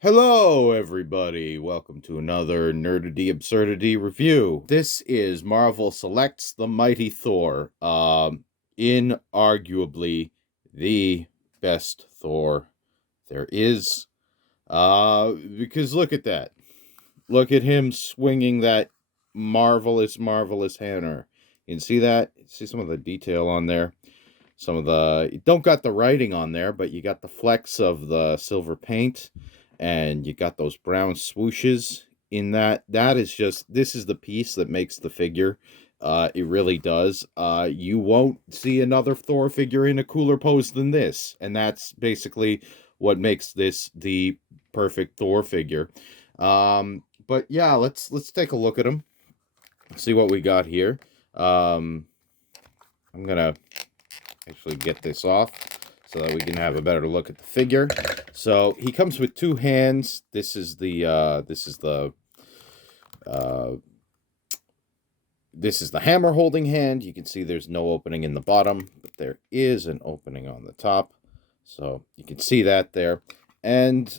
Hello, everybody. Welcome to another Nerdity Absurdity review. This is Marvel Selects the Mighty Thor. Inarguably the best Thor there is. Because look at that. Look at him swinging that marvelous hammer. You can see that? See some of the detail on there. Some of the you don't got the writing on there, but you got the flecks of the silver paint, and you got those brown swooshes in that. That is just this is the piece that makes the figure. It really does. You won't see another Thor figure in a cooler pose than this, and that's basically what makes this the perfect Thor figure. But yeah, let's take a look at him. See what we got here. I'm gonna actually get this off so that we can have a better look at the figure. So he comes with two hands. This is the hammer holding hand. You can see there's no opening in the bottom, but there is an opening on the top. So you can see that there. And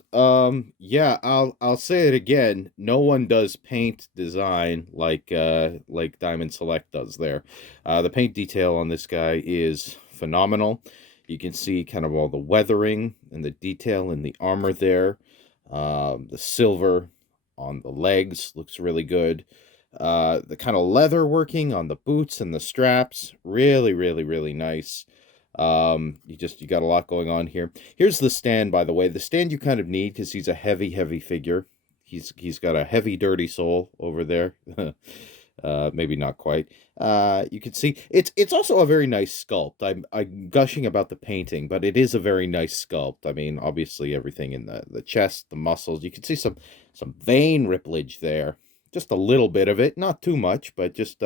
yeah, I'll say it again. No one does paint design like Diamond Select does there. The paint detail on this guy is phenomenal. You can see kind of all the weathering and the detail in the armor there. The silver on the legs looks really good. The kind of leather working on the boots and the straps, really nice. You got a lot going on here. Here's the stand, by the way. The stand you kind of need because he's a heavy figure. He's got a heavy, dirty soul over there. Maybe not quite. You can see it's also a very nice sculpt. I'm gushing about the painting, but it is a very nice sculpt. I mean, obviously everything in the chest, the muscles. You can see some vein ripplage there. Just a little bit of it, not too much, but just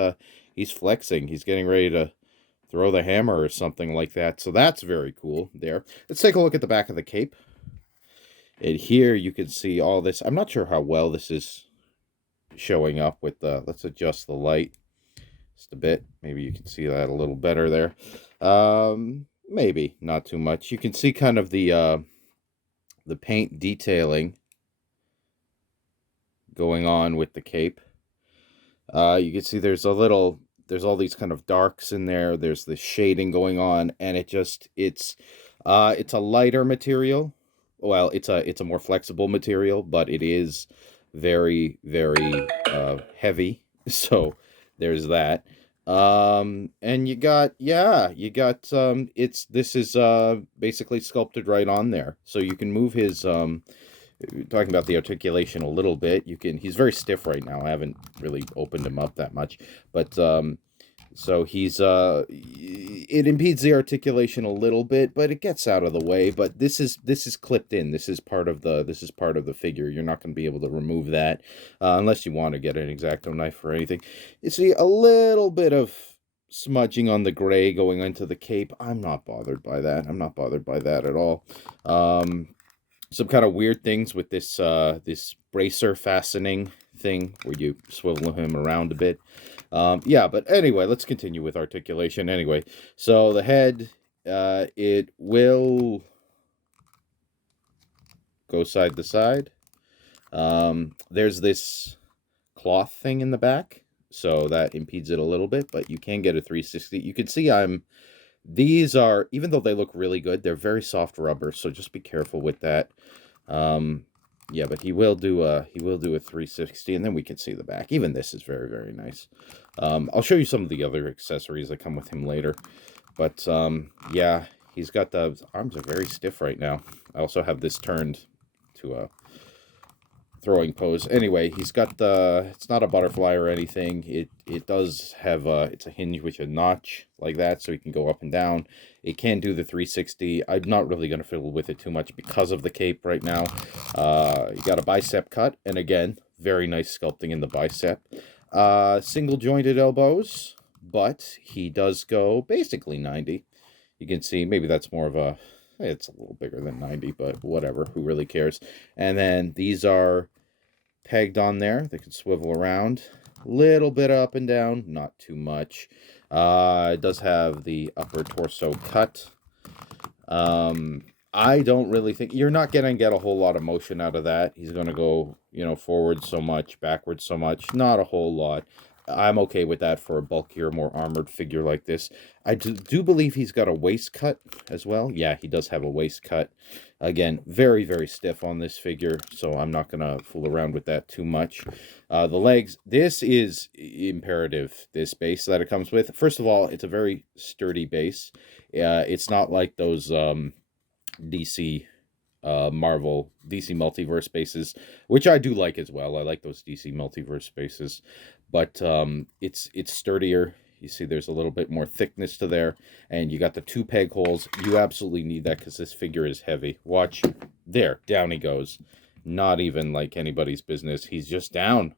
he's flexing. He's getting ready to throw the hammer or something like that. So that's very cool there. Let's take a look at the back of the cape. And here you can see all this. I'm not sure how well this is showing up with the, let's adjust the light just a bit. Maybe you can see that a little better there. Maybe not too much. You can see kind of the paint detailing going on with the cape. You can see there's all these kind of darks in there. There's this shading going on, and it's a lighter material. Well, it's a more flexible material, but it is very heavy. So there's that. And this is basically sculpted right on there. So you can move his talking about the articulation a little bit. He's very stiff right now. I haven't really opened him up that much, but so it impedes the articulation a little bit, but it gets out of the way. But this is clipped in. This is part of the figure. You're not going to be able to remove that unless you want to get an X-Acto knife or anything. You see a little bit of smudging on the gray going into the cape. I'm not bothered by that. I'm not bothered by that at all. Some kind of weird things with this bracer fastening thing where you swivel him around a bit. Yeah, but anyway, let's continue with articulation. Anyway, so the head, it will go side to side. There's this cloth thing in the back, so that impedes it a little bit, but you can get a 360. You can see these are, even though they look really good, they're very soft rubber, so just be careful with that. Yeah, but he will do a 360, and then we can see the back. Even this is very nice. I'll show you some of the other accessories that come with him later. But yeah, his arms are very stiff right now. I also have this turned to a throwing pose. Anyway, he's got it's not a butterfly or anything. It does have it's a hinge with a notch like that, so he can go up and down. It can do the 360. I'm not really going to fiddle with it too much because of the cape right now. You got a bicep cut, and again, very nice sculpting in the bicep. Single jointed elbows, but he does go basically 90. You can see maybe that's more of a, it's a little bigger than 90, but whatever, who really cares? And then these are pegged on there. They can swivel around. Little bit up and down, not too much. It does have the upper torso cut. I don't really think you're not gonna get a whole lot of motion out of that. He's gonna go, forward so much, backwards so much, not a whole lot. I'm okay with that for a bulkier, more armored figure like this. I do believe he's got a waist cut as well. Yeah, he does have a waist cut. Again, very, very stiff on this figure, so I'm not gonna fool around with that too much. The legs, this is imperative, this base that it comes with. First of all, it's a very sturdy base. It's not like those DC Marvel DC multiverse bases, which I do like as well. I like those DC multiverse bases, but it's sturdier. You see, there's a little bit more thickness to there, and you got the 2 peg holes. You absolutely need that because this figure is heavy. Watch, there, down he goes. Not even like anybody's business. He's just down.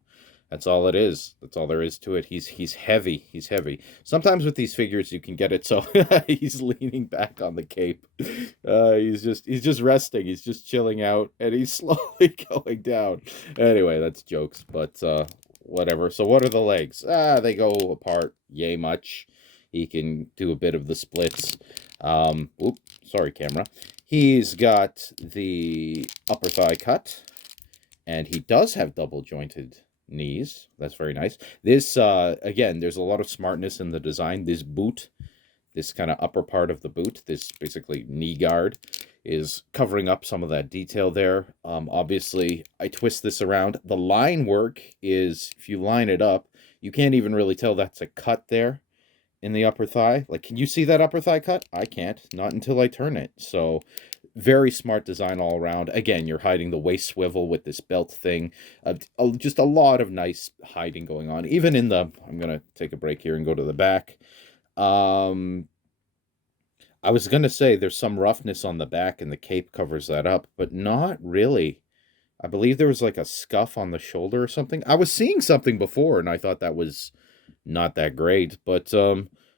That's all it is. That's all there is to it. He's heavy. He's heavy. Sometimes with these figures, you can get it so he's leaning back on the cape. He's just resting. He's just chilling out, and he's slowly going down. Anyway, that's jokes, but whatever. So what are the legs? They go apart yay much. He can do a bit of the splits. Oops, sorry, camera. He's got the upper thigh cut, and he does have double jointed knees. That's very nice. This, again, there's a lot of smartness in the design. This boot, this kind of upper part of the boot, this basically knee guard, is covering up some of that detail there. Obviously, I twist this around. The line work is, if you line it up, you can't even really tell that's a cut there in the upper thigh. Like, can you see that upper thigh cut? I can't, not until I turn it. So very smart design all around. Again, you're hiding the waist swivel with this belt thing. Just a lot of nice hiding going on. Even in the, I'm going to take a break here and go to the back. I was going to say there's some roughness on the back and the cape covers that up, but not really. I believe there was like a scuff on the shoulder or something. I was seeing something before and I thought that was not that great, but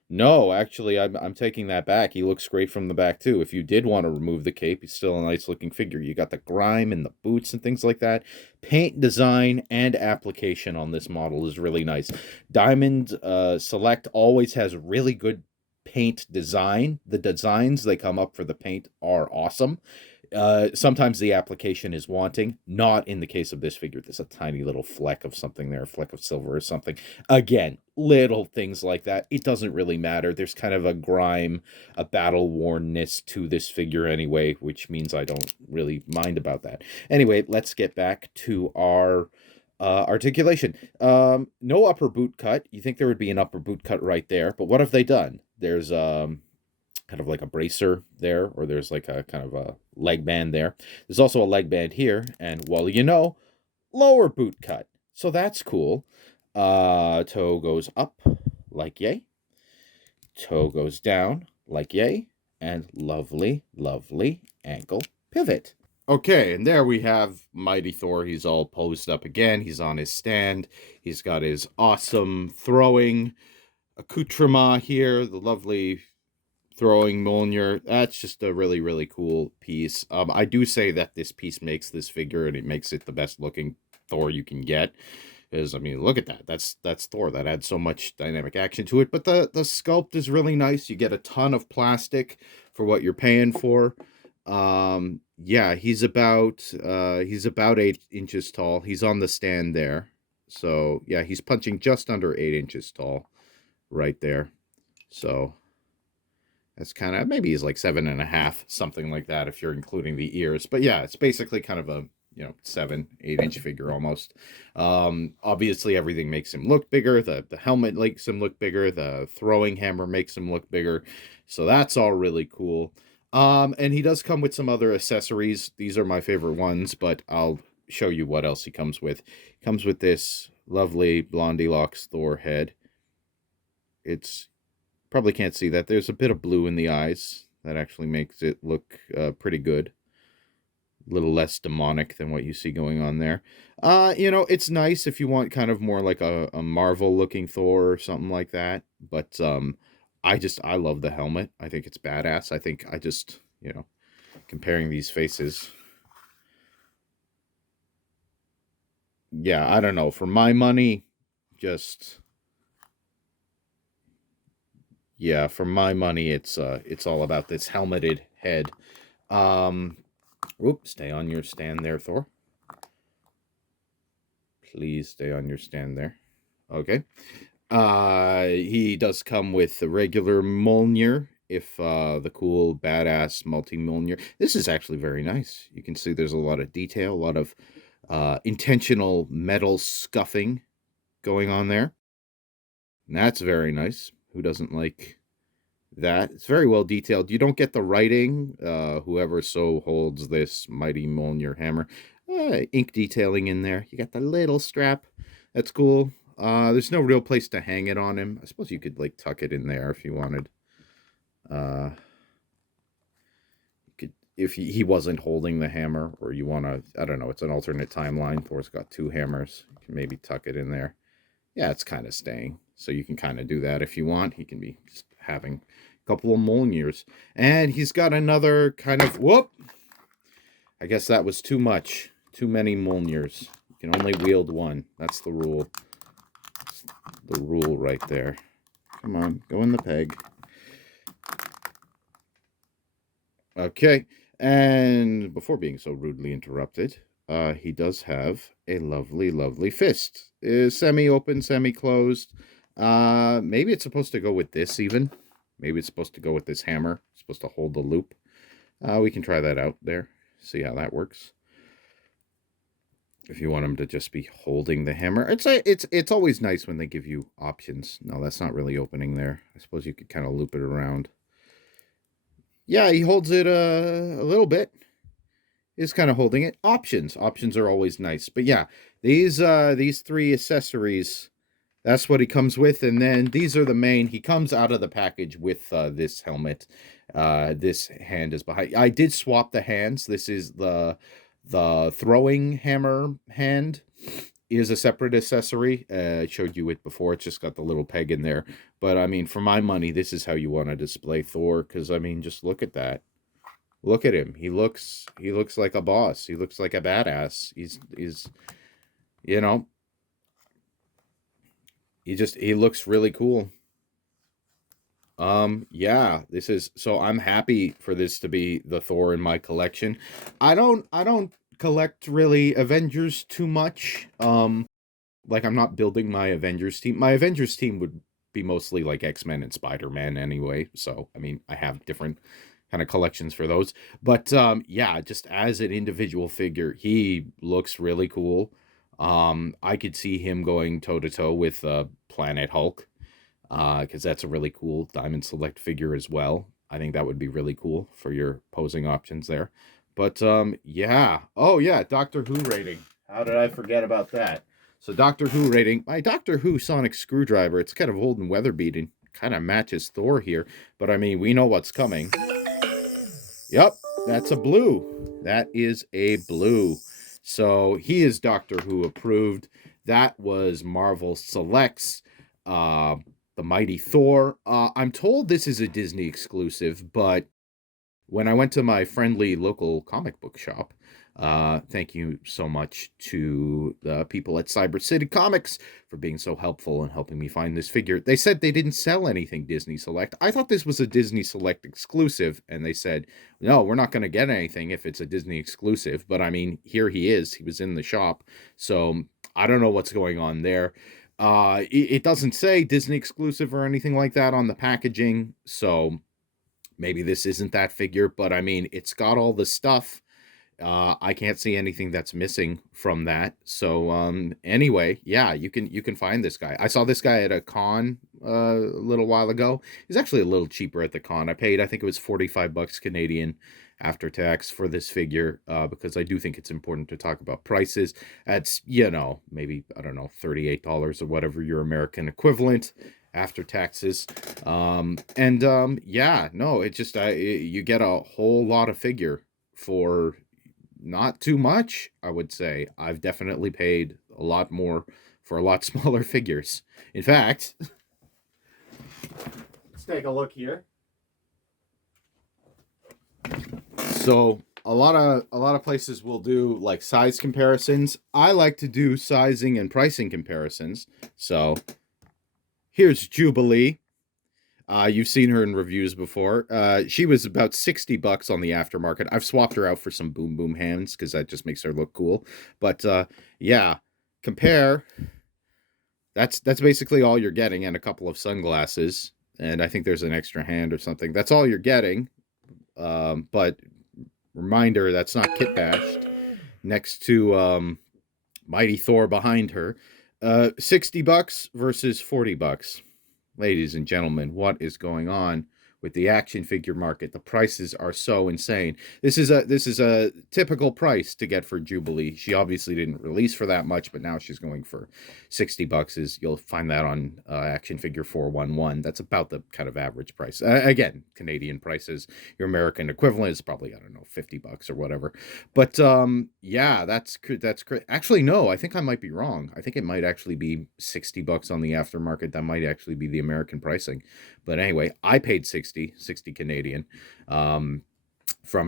no, actually, I'm taking that back. He looks great from the back, too. If you did want to remove the cape, he's still a nice-looking figure. You got the grime and the boots and things like that. Paint design and application on this model is really nice. Diamond Select always has really good paint design. The designs they come up for the paint are awesome. Sometimes the application is wanting. Not in the case of this figure. There's a tiny little fleck of something there, a fleck of silver or something. Again, little things like that. It doesn't really matter. There's kind of a grime, a battle-wornness to this figure anyway, which means I don't really mind about that. Anyway, let's get back to our articulation. No upper boot cut. You think there would be an upper boot cut right there, but what have they done? There's kind of like a bracer there, or there's like a kind of a leg band there. There's also a leg band here, and well, lower boot cut. So that's cool. Toe goes up like yay. Toe goes down like yay. And lovely, lovely ankle pivot. Okay, and there we have Mighty Thor. He's all posed up again. He's on his stand. He's got his awesome throwing accoutrement here, the lovely throwing Mjorlnir. That's just a really, really cool piece. I do say that this piece makes this figure, and it makes it the best looking Thor you can get. Because, I mean, look at that. That's Thor. That adds so much dynamic action to it. But the sculpt is really nice. You get a ton of plastic for what you're paying for. Yeah, he's about 8 inches tall. He's on the stand there. So, yeah, he's punching just under 8 inches tall right there. So that's kind of, maybe he's like 7.5, something like that, if you're including the ears. But yeah, it's basically kind of a, 7-8 inch figure almost. Obviously everything makes him look bigger. The helmet makes him look bigger. The throwing hammer makes him look bigger. So that's all really cool. And he does come with some other accessories. These are my favorite ones, but I'll show you what else he comes with. He comes with this lovely Blondie Locks Thor head. It's, probably can't see that. There's a bit of blue in the eyes. That actually makes it look pretty good. A little less demonic than what you see going on there. It's nice if you want kind of more like a Marvel-looking Thor or something like that. But I love the helmet. I think it's badass. I think I just, comparing these faces. Yeah, I don't know. For my money, just... Yeah, for my money, it's all about this helmeted head. Whoop, stay on your stand there, Thor. Please stay on your stand there. Okay. He does come with the regular Mjolnir, if the cool badass multi-Mjolnir. This is actually very nice. You can see there's a lot of detail, a lot of intentional metal scuffing going on there. And that's very nice. Who doesn't like that? It's very well detailed. You don't get the writing, whoever so holds this mighty Mjolnir hammer. Ink detailing in there. You got the little strap. That's cool. There's no real place to hang it on him. I suppose you could, like, tuck it in there if you wanted. You could, if he wasn't holding the hammer, or you want to, I don't know, it's an alternate timeline. Thor's got two hammers. You can maybe tuck it in there. Yeah, it's kind of staying. So you can kind of do that if you want. He can be just having a couple of Mjolnirs. And he's got another kind of, whoop! I guess that was too much. Too many Mjolnirs. You can only wield one. That's the rule. That's the rule right there. Come on, go in the peg. Okay, and before being so rudely interrupted, he does have a lovely, lovely fist. Is semi-open, semi-closed. Maybe it's supposed to go with this even. Maybe it's supposed to go with this hammer. It's supposed to hold the loop. We can try that out there. See how that works. If you want him to just be holding the hammer. It's always nice when they give you options. No, that's not really opening there. I suppose you could kind of loop it around. Yeah, he holds it a little bit. Is kind of holding it. Options are always nice. But yeah, these three accessories, that's what he comes with. And then these are the main. He comes out of the package with this helmet. This hand is behind. I did swap the hands. This is the throwing hammer hand is a separate accessory. I showed you it before. It's just got the little peg in there. But, I mean, for my money, this is how you want to display Thor. Because, I mean, just look at that. Look at him. He looks like a boss. He looks like a badass. He's you know, he looks really cool. Yeah, this is, so I'm happy for this to be the Thor in my collection. I don't collect really Avengers too much. Like, I'm not building my Avengers team. My Avengers team would be mostly like X-Men and Spider-Man anyway. So, I mean, I have different kind of collections for those. But yeah, just as an individual figure, he looks really cool. I could see him going toe-to-toe with Planet Hulk. Because that's a really cool Diamond Select figure as well. I think that would be really cool for your posing options there. But, yeah. Oh, yeah, Doctor Who rating. How did I forget about that? So, Doctor Who rating. My Doctor Who sonic screwdriver, it's kind of old and weather-beaten. Kind of matches Thor here. But, I mean, we know what's coming. Yep, that's a blue. That is a blue. So, he is Doctor Who approved. That was Marvel Selects. The Mighty Thor. I'm told this is a Disney exclusive, but when I went to my friendly local comic book shop, thank you so much to the people at Cyber City Comics for being so helpful and helping me find this figure. They said they didn't sell anything Disney Select. I thought this was a Disney Select exclusive, and they said, no, we're not going to get anything if it's a Disney exclusive. But I mean, here he is. He was in the shop. So I don't know what's going on there. It doesn't say Disney exclusive or anything like that on the packaging, so maybe this isn't that figure, but I mean, it's got all the stuff. I can't see anything that's missing from that. So anyway, yeah, you can find this guy. I saw this guy at a con a little while ago. He's actually a little cheaper at the con. I paid, I think it was 45 bucks Canadian after tax for this figure, because I do think it's important to talk about prices. That's, you know, maybe, I don't know, $38 or whatever your American equivalent after taxes. Yeah, no, it's just, you get a whole lot of figure for not too much, I would say. I've definitely paid a lot more for a lot smaller figures. In fact, let's take a look here. So a lot of places will do like size comparisons. I like to do sizing and pricing comparisons. So here's Jubilee. You've seen her in reviews before. She was about $60 on the aftermarket. I've swapped her out for some Boom Boom hands because that just makes her look cool. But yeah, compare. That's basically all you're getting, and a couple of sunglasses. And I think there's an extra hand or something. That's all you're getting. But reminder, that's not kit bashed. Next to Mighty Thor behind her. $60 versus $40. Ladies and gentlemen, what is going on with the action figure market? The prices are so insane. This is a typical price to get for Jubilee. She obviously didn't release for that much, but now she's going for $60. You'll find that on Action Figure 411. That's about the kind of average price. Again, Canadian prices. Your American equivalent is probably, I don't know, $50 or whatever. But yeah, that's great. Actually, no, I think I might be wrong. I think it might actually be $60 on the aftermarket. That might actually be the American pricing. But anyway, I paid 60 Canadian, from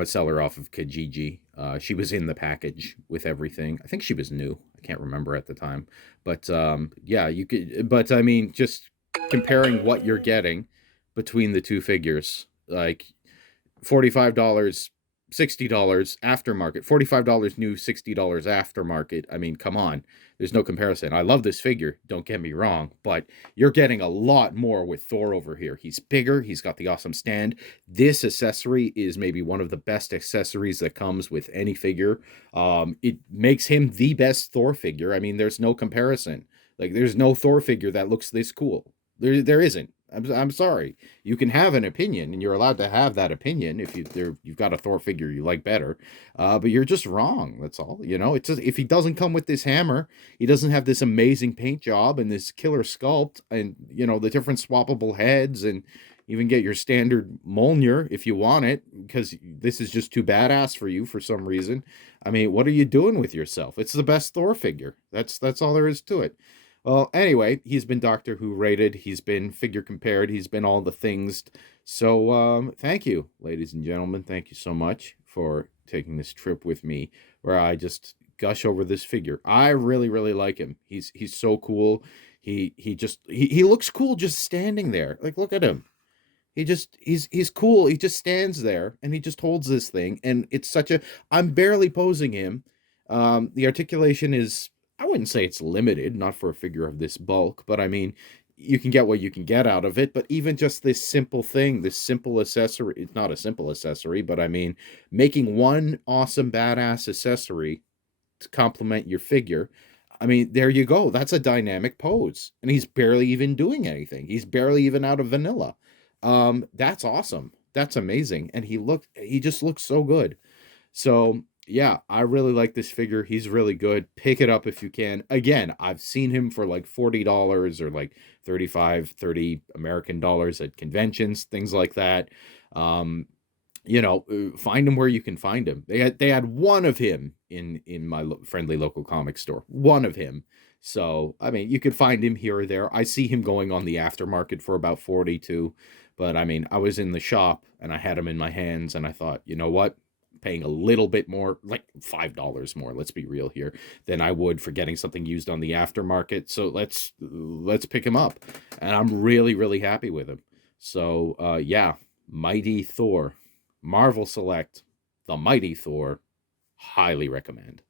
a seller off of Kijiji. She was in the package with everything. I think she was new. I can't remember at the time. But yeah, you could, but I mean, just comparing what you're getting between the two figures, like $45, $60 aftermarket, $45 new, $60 aftermarket. I mean, come on. There's no comparison. I love this figure, don't get me wrong, but you're getting a lot more with Thor over here. He's bigger, he's got the awesome stand. This accessory is maybe one of the best accessories that comes with any figure. It makes him the best Thor figure. I mean, there's no comparison. Like, there's no Thor figure that looks this cool. There isn't. I'm sorry. You can have an opinion, and you're allowed to have that opinion if you've got a Thor figure you like better. But you're just wrong. That's all. You know, it's just, if he doesn't come with this hammer, he doesn't have this amazing paint job and this killer sculpt, and you know the different swappable heads, and even get your standard Mjolnir if you want it, because this is just too badass for you for some reason. I mean, what are you doing with yourself? It's the best Thor figure. That's all there is to it. Well, anyway, he's been Doctor Who rated, he's been figure compared, he's been all the things. So, thank you, ladies and gentlemen. Thank you so much for taking this trip with me, where I just gush over this figure. I really, really like him. He's so cool. He looks cool just standing there. Like, look at him. He's cool. He just stands there and he just holds this thing, and it's such a, I'm barely posing him. The articulation is, I wouldn't say it's limited, not for a figure of this bulk, but I mean, you can get what you can get out of it. But even just this simple thing, this simple accessory, it's not a simple accessory, but I mean, making one awesome badass accessory to complement your figure. I mean, there you go. That's a dynamic pose. And he's barely even doing anything. He's barely even out of vanilla. That's awesome. That's amazing. And he just looks so good. So yeah, I really like this figure. He's really good. Pick it up if you can. Again, I've seen him for like $40 or like 35, 30 American dollars at conventions, things like that. You know, find him where you can find him. They had one of him in my friendly local comic store. One of him. So, I mean, you could find him here or there. I see him going on the aftermarket for about 42. But I mean, I was in the shop and I had him in my hands and I thought, you know what? Paying a little bit more, like $5 more, let's be real here, than I would for getting something used on the aftermarket. So let's pick him up. And I'm really, really happy with him. So yeah, Mighty Thor. Marvel Select, the Mighty Thor. Highly recommend.